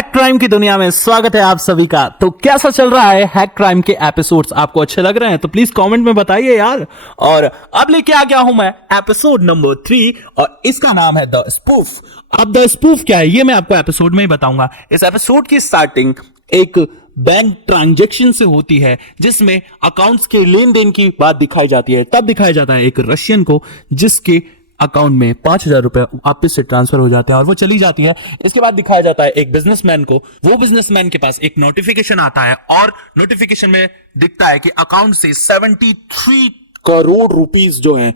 Hack crime की दुनिया में स्वागत है आप सभी का। तो कैसा चल रहा है हैक क्राइम के एपिसोड्स? आपको अच्छे लग रहे हैं तो प्लीज कमेंट में बताइए यार। और अब लेके आ गया हूं मैं एपिसोड नंबर 3 और इसका नाम है द स्पूफ। अब द स्पूफ क्या है ये मैं आपको एपिसोड में ही बताऊंगा। इस एपिसोड की स्टार्टिंग एक बैंक ट्रांजैक्शन से होती है जिसमें अकाउंट्स के लेन देन की बात दिखाई जाती है। तब दिखाया जाता है एक रशियन को जिसके अकाउंट में 5,000 रुपए वापस से ट्रांसफर हो जाते हैं और वो चली जाती है। इसके बाद दिखाया जाता है एक बिजनेसमैन को। वो बिजनेसमैन के पास एक नोटिफिकेशन आता है और नोटिफिकेशन में दिखता है कि अकाउंट से 73 करोड़ रुपीस जो है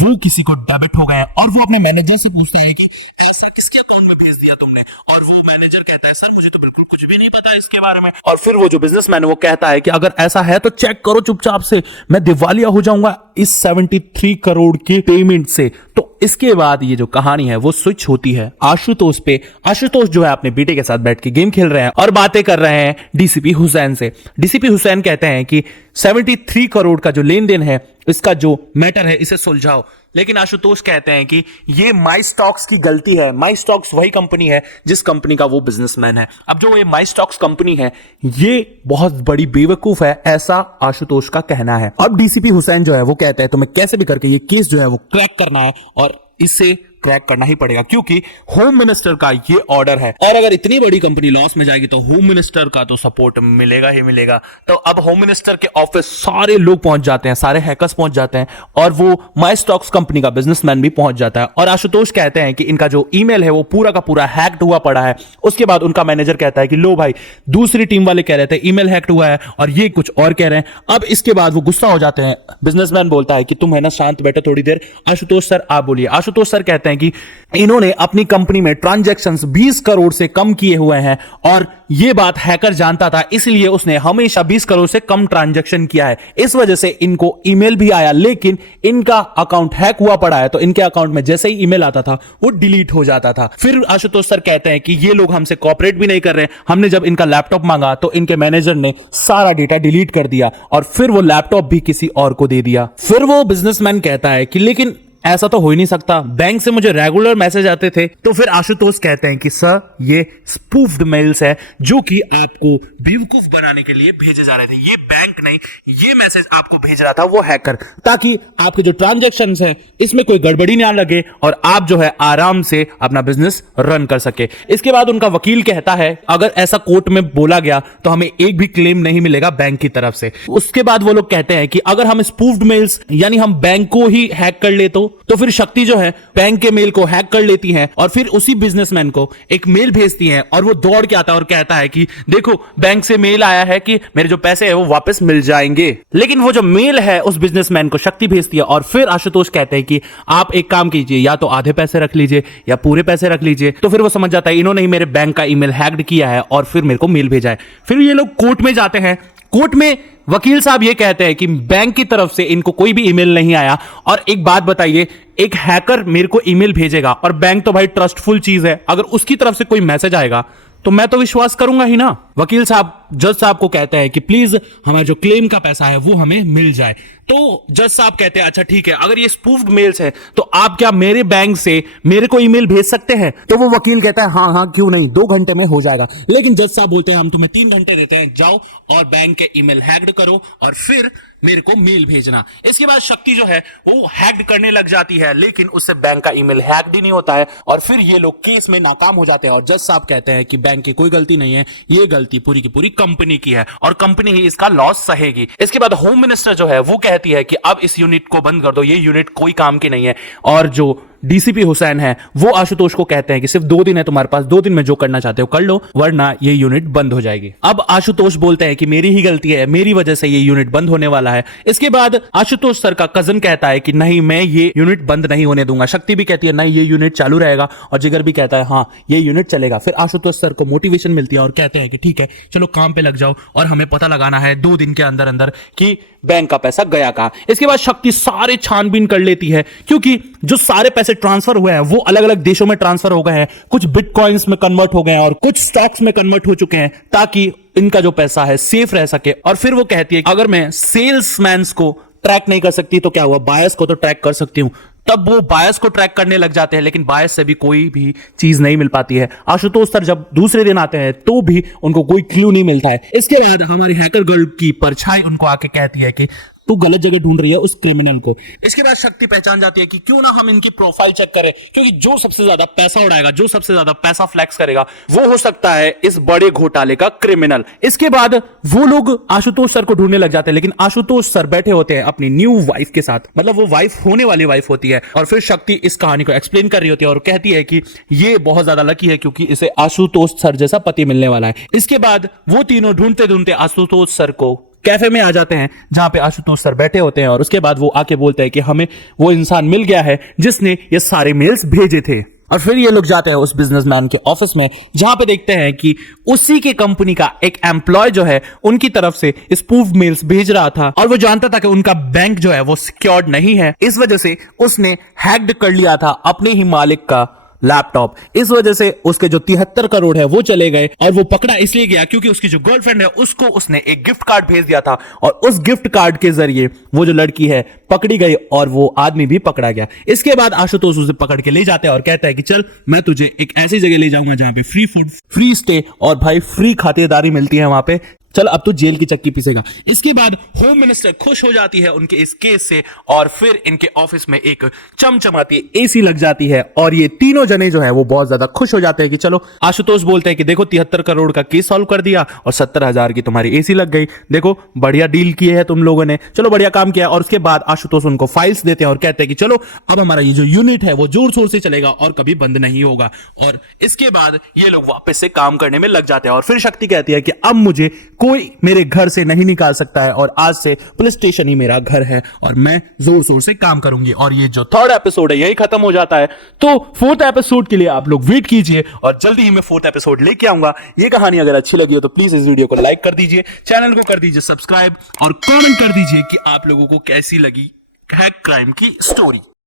वो किसी को डेबिट हो गए और वो अपने मैनेजर से पूछते हैं कि ऐसा किसके अकाउंट में भेज दिया तुमने? और वो मैनेजर कहता है सर मुझे तो बिल्कुल कुछ भी नहीं पता इसके बारे में। और फिर वो जो बिजनेसमैन है वो कहता है कि अगर ऐसा है तो चेक करो चुपचाप से, मैं दिवालिया हो जाऊंगा इस 73 करोड़ के पेमेंट से। तो इसके बाद ये जो कहानी है वो स्विच होती है आशुतोष पे। आशुतोष जो है अपने बेटे के साथ बैठ के गेम खेल रहे हैं और बातें कर रहे हैं डीसीपी हुसैन से। डीसीपी हुसैन कहते हैं कि 73 करोड़ का जो लेन देन है इसका जो मैटर है इसे सुलझाओ। लेकिन आशुतोष कहते हैं कि ये माई स्टॉक्स की गलती है। माई स्टॉक्स वही कंपनी है जिस कंपनी का वो बिजनेसमैन है। अब जो ये माई स्टॉक्स कंपनी है ये बहुत बड़ी बेवकूफ है, ऐसा आशुतोष का कहना है। अब डीसीपी हुसैन जो है वो कहते हैं तुम्हें कैसे भी करके ये केस जो है वो क्रैक करना है और इसे क्रैक करना ही पड़ेगा क्योंकि होम मिनिस्टर का ये ऑर्डर है। और अगर इतनी बड़ी कंपनी लॉस में जाएगी तो होम मिनिस्टर का तो सपोर्ट मिलेगा ही मिलेगा। तो अब होम मिनिस्टर के ऑफिस सारे लोग पहुंच जाते हैं, सारे हैकर्स पहुंच जाते हैं और वो माई स्टॉक्स कंपनी का बिजनेसमैन भी पहुंच जाता है। और आशुतोष कहते हैं कि इनका जो ईमेल है वो पूरा का पूरा हैक्ड हुआ पड़ा है। उसके बाद उनका मैनेजर कहता है कि लो भाई, दूसरी टीम वाले कह रहे थे ईमेल हैक्ड हुआ है और ये कुछ और कह रहे हैं। अब इसके बाद वो गुस्सा हो जाते हैं। बिजनेसमैन बोलता है कि तुम है ना शांत बैठो थोड़ी देर। आशुतोष सर आप बोलिए। आशुतोष सर कहते हैं कि इन्होंने अपनी कंपनी में ट्रांजैक्शंस 20 करोड़ से कम किए हुए हैं और यह बात हैकर जानता था, इसलिए उसने हमेशा 20 करोड़ से कम ट्रांजैक्शन किया है। इस वजह से इनको ईमेल भी आया लेकिन इनका अकाउंट हैक हुआ पड़ा है। तो इनके अकाउंट में जैसे ही ईमेल आता था वो डिलीट हो जाता था। फिर आशुतोष सर कहते हैं कि ये लोग हमसे कोऑपरेट भी नहीं कर रहे। हमने जब इनका लैपटॉप मांगा तो इनके मैनेजर ने सारा डेटा डिलीट कर दिया और फिर वो लैपटॉप भी किसी और को दे दिया। फिर वो बिजनेसमैन कहता है कि लेकिन ऐसा तो हो ही नहीं सकता, बैंक से मुझे रेगुलर मैसेज आते थे। तो फिर आशुतोष कहते हैं कि सर ये स्पूफ्ड मेल्स है जो कि आपको बेवकूफ बनाने के लिए भेजे जा रहे थे। ये बैंक नहीं, ये मैसेज आपको भेज रहा था वो हैकर, ताकि आपके जो ट्रांजैक्शंस हैं इसमें कोई गड़बड़ी ना लगे और आप जो है आराम से अपना बिजनेस रन कर सके। इसके बाद उनका वकील कहता है अगर ऐसा कोर्ट में बोला गया तो हमें एक भी क्लेम नहीं मिलेगा बैंक की तरफ से। उसके बाद वो लोग कहते हैं कि अगर हम स्पूफ्ड मेल्स यानी हम बैंक को ही हैक कर ले तो फिर शक्ति जो है बैंक के मेल को हैक कर लेती है और फिर उसी बिजनेसमैन को एक मेल भेजती है और वो दौड़ के आता है और कहता है कि देखो बैंक से मेल आया है कि मेरे जो पैसे हैं वो वापस मिल जाएंगे। लेकिन वो जो मेल है उस बिजनेसमैन को शक्ति भेजती है और फिर आशुतोष कहते हैं कि आप एक काम कीजिए, या तो आधे पैसे रख लीजिए या पूरे पैसे रख लीजिए। तो फिर वो समझ जाता है इन्होंने ही मेरे बैंक का ईमेल हैक्ड किया है और फिर मेरे को मेल भेजा है। फिर ये लोग कोर्ट में जाते हैं। कोर्ट में वकील साहब ये कहते हैं कि बैंक की तरफ से इनको कोई भी ईमेल नहीं आया। और एक बात बताइए, एक हैकर मेरे को ईमेल भेजेगा और बैंक तो भाई ट्रस्टफुल चीज है, अगर उसकी तरफ से कोई मैसेज आएगा तो मैं तो विश्वास करूंगा ही ना। वकील साहब जज साहब को कहते हैं कि प्लीज हमारा जो क्लेम का पैसा है वो हमें मिल जाए। तो जज साहब कहते हैं अच्छा ठीक है, अगर ये स्पूफ्ड मेल्स है तो आप क्या मेरे बैंक से मेरे को ईमेल भेज सकते हैं? तो वो वकील कहता है हाँ हाँ क्यों नहीं, 2 घंटे में हो जाएगा। लेकिन जज साहब बोलते हैं हम तुम्हें 3 घंटे देते हैं, जाओ और बैंक के ईमेल हैक्ड करो और फिर मेरे को मेल भेजना। इसके बाद शक्ति जो है वो हैक्ड करने लग जाती है लेकिन उससे बैंक का ईमेल हैक्ड ही नहीं होता है और फिर ये लोग केस में नाकाम हो जाते हैं। और जज साहब कहते हैं कि बैंक की कोई गलती नहीं है, ये गलती पूरी की पूरी कंपनी की है और कंपनी ही इसका लॉस सहेगी। इसके बाद होम मिनिस्टर जो है वो कहती है कि अब इस यूनिट को बंद कर दो, ये यूनिट कोई काम की नहीं है। और जो डीसीपी हुसैन है वो आशुतोष को कहते हैं कि सिर्फ 2 दिन है तुम्हारे पास, 2 दिन में जो करना चाहते हो कर लो वरना ये यूनिट बंद हो जाएगी। अब आशुतोष बोलते हैं कि मेरी ही गलती है, मेरी वजह से ये यूनिट बंद होने वाला है। इसके बाद आशुतोष सर का कजन कहता है कि नहीं मैं ये यूनिट बंद नहीं होने दूंगा। शक्ति भी कहती है नहीं ये यूनिट चालू रहेगा और जिगर भी कहता है हाँ ये यूनिट चलेगा। फिर आशुतोष सर को मोटिवेशन मिलती है और कहते हैं कि ठीक है चलो काम पे लग जाओ और हमें पता लगाना है 2 दिन के अंदर अंदर कि बैंक का पैसा गया कहां। इसके बाद शक्ति सारे छानबीन कर लेती है क्योंकि जो सारे पैसे ट्रांसफर हुए हैं वो अलग अलग देशों में ट्रांसफर हो गए हैं, कुछ बिटकॉइंस में कन्वर्ट हो गए हैं और कुछ स्टॉक्स में कन्वर्ट हो चुके हैं ताकि इनका जो पैसा है सेफ रह सके। और फिर वो कहती है अगर मैं सेल्समैन को ट्रैक नहीं कर सकती तो क्या हुआ, बायर्स को तो ट्रैक कर सकती हूं। तब वो बायस को ट्रैक करने लग जाते हैं, लेकिन बायस से भी कोई भी चीज नहीं मिल पाती है। आशुतोष सर जब दूसरे दिन आते हैं तो भी उनको कोई क्लू नहीं मिलता है। इसके बाद हमारी हैकर गर्ल की परछाई उनको आके कहती है कि तू गलत जगह ढूंढ रही है उस क्रिमिनल को। इसके बाद शक्ति पहचान जाती है कि क्यों ना हम इनकी प्रोफाइल चेक करें, क्योंकि जो सबसे ज्यादा पैसा उड़ाएगा, जो सबसे ज्यादा पैसा फ्लैक्स करेगा, वो हो सकता है इस बड़े घोटाले का क्रिमिनल। इसके बाद वो लोग आशुतोष सर को ढूंढने लग जाते हैं, लेकिन आशुतोष सर बैठे होते हैं अपनी न्यू वाइफ के साथ, मतलब वो वाइफ होने वाली वाइफ होती है। और फिर शक्ति इस कहानी को एक्सप्लेन कर रही होती है और कहती है कि ये बहुत ज्यादा लकी है क्योंकि इसे आशुतोष सर जैसा पति मिलने वाला है। इसके बाद वो तीनों ढूंढते ढूंढते आशुतोष सर को कैफे में आ जाते हैं जहां पे आशुतोष सर बैठे होते हैं, और उसके बाद वो आके बोलते हैं कि हमें वो इंसान मिल गया है जिसने ये सारे मेल्स भेजे थे। और फिर ये लोग जाते हैं उस बिजनेसमैन के ऑफिस में, जहां पे देखते हैं कि उसी के कंपनी का एक एम्प्लॉय जो है उनकी तरफ से स्पूफ मेल्स भेज रहा था, और वो जानता था कि उनका बैंक जो है वो सिक्योर्ड नहीं है। इस वजह से उसने हैक्ड कर लिया था अपने ही मालिक का लैपटॉप। इस वजह से उसके जो 73 करोड़ है वो चले गए, और वो पकड़ा इसलिए गया क्योंकि उसकी जो गर्लफ्रेंड है उसको उसने एक गिफ्ट कार्ड भेज दिया था, और उस गिफ्ट कार्ड के जरिए वो जो लड़की है पकड़ी गई और वो आदमी भी पकड़ा गया। इसके बाद आशुतोष उसे पकड़ के ले जाते हैं और कहता है कि चल मैं तुझे एक ऐसी जगह ले जाऊंगा जहां पे फ्री फूड, फ्री स्टे और भाई फ्री खातिरदारी मिलती है वहां पे, चल अब तो जेल की चक्की पीसेगा। इसके बाद होम मिनिस्टर खुश हो जाती है उनके इस केस से, और फिर इनके ऑफिस में एक चमचमाती एसी लग जाती है, और ये तीनों जने जो है वो बहुत ज्यादा खुश हो जाते हैं कि चलो। आशुतोष बोलते हैं कि देखो 73 करोड़ का केस सॉल्व कर दिया और 70,000 की तुम्हारी एसी लग गई, देखो बढ़िया डील की है तुम लोगों ने, चलो बढ़िया काम किया। और उसके बाद आशुतोष उनको फाइल्स देते हैं और कहते हैं कि चलो अब हमारा ये जो यूनिट है वो जोर शोर से चलेगा और कभी बंद नहीं होगा। और इसके बाद ये लोग वापस से काम करने में लग जाते हैं, और फिर शक्ति कहती है कि अब मुझे कोई मेरे घर से नहीं निकाल सकता है, और आज से पुलिस स्टेशन ही मेरा घर है और मैं जोर शोर से काम करूंगी। और ये जो 3rd एपिसोड है यही खत्म हो जाता है। तो 4th एपिसोड के लिए आप लोग वेट कीजिए, और जल्दी ही मैं 4th एपिसोड लेके आऊंगा। ये कहानी अगर अच्छी लगी हो तो प्लीज इस वीडियो को लाइक कर दीजिए, चैनल को कर दीजिए सब्सक्राइब, और कमेंट कर दीजिए कि आप लोगों को कैसी लगी हैक क्राइम की स्टोरी।